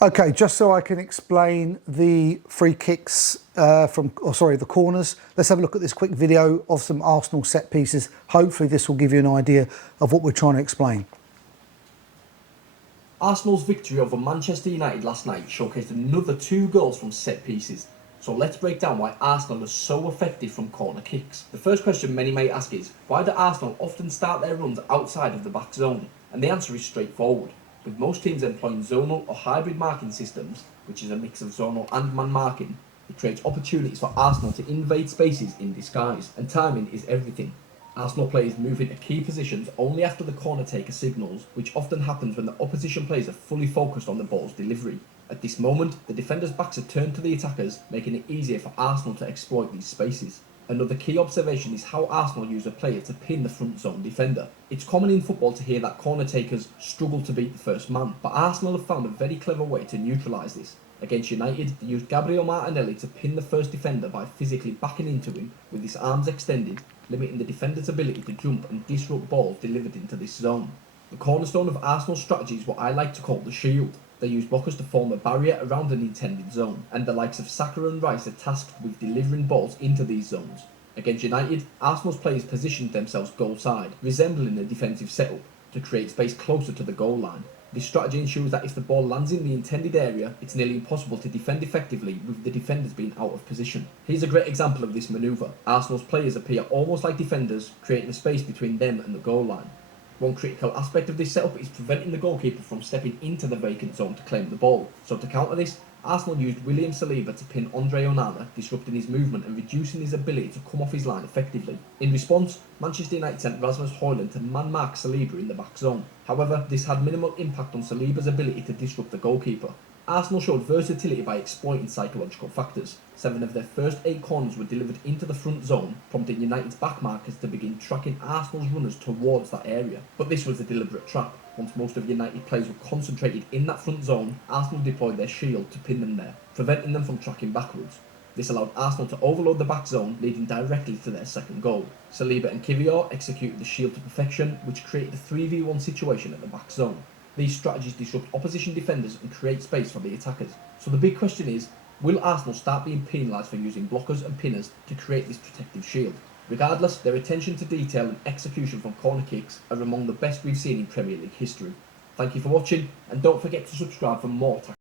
Okay, just so I can explain the free kicks the corners, let's have a look at this quick video of some Arsenal set pieces. Hopefully this will give you an idea of what we're trying to explain. Arsenal's victory over Manchester United last night showcased another 2 goals from set pieces. So let's break down why Arsenal are so effective from corner kicks. The first question many may ask is, why do Arsenal often start their runs outside of the back zone? And the answer is straightforward. With most teams employing zonal or hybrid marking systems, which is a mix of zonal and man marking, it creates opportunities for Arsenal to invade spaces in disguise, and timing is everything. Arsenal players move into key positions only after the corner taker signals, which often happens when the opposition players are fully focused on the ball's delivery. At this moment, the defenders' backs are turned to the attackers, making it easier for Arsenal to exploit these spaces. Another key observation is how Arsenal use a player to pin the front zone defender. It's common in football to hear that corner takers struggle to beat the first man, but Arsenal have found a very clever way to neutralise this. Against United, they used Gabriel Martinelli to pin the first defender by physically backing into him with his arms extended, limiting the defender's ability to jump and disrupt balls delivered into this zone. The cornerstone of Arsenal's strategy is what I like to call the shield. They use blockers to form a barrier around an intended zone, and the likes of Saka and Rice are tasked with delivering balls into these zones. Against United, Arsenal's players positioned themselves goal side, resembling a defensive setup, to create space closer to the goal line. This strategy ensures that if the ball lands in the intended area, it's nearly impossible to defend effectively with the defenders being out of position. Here's a great example of this manoeuvre. Arsenal's players appear almost like defenders, creating a space between them and the goal line. One critical aspect of this setup is preventing the goalkeeper from stepping into the vacant zone to claim the ball. So to counter this, Arsenal used William Saliba to pin Andre Onana, disrupting his movement and reducing his ability to come off his line effectively. In response, Manchester United sent Rasmus Højlund to man-mark Saliba in the back zone. However, this had minimal impact on Saliba's ability to disrupt the goalkeeper. Arsenal showed versatility by exploiting psychological factors. 7 of their first 8 corners were delivered into the front zone, prompting United's backmarkers to begin tracking Arsenal's runners towards that area. But this was a deliberate trap. Once most of United players were concentrated in that front zone, Arsenal deployed their shield to pin them there, preventing them from tracking backwards. This allowed Arsenal to overload the back zone, leading directly to their second goal. Saliba and Kiwior executed the shield to perfection, which created a 3v1 situation at the back zone. These strategies disrupt opposition defenders and create space for the attackers. So the big question is, will Arsenal start being penalised for using blockers and pinners to create this protective shield? Regardless, their attention to detail and execution from corner kicks are among the best we've seen in Premier League history. Thank you for watching, and don't forget to subscribe for more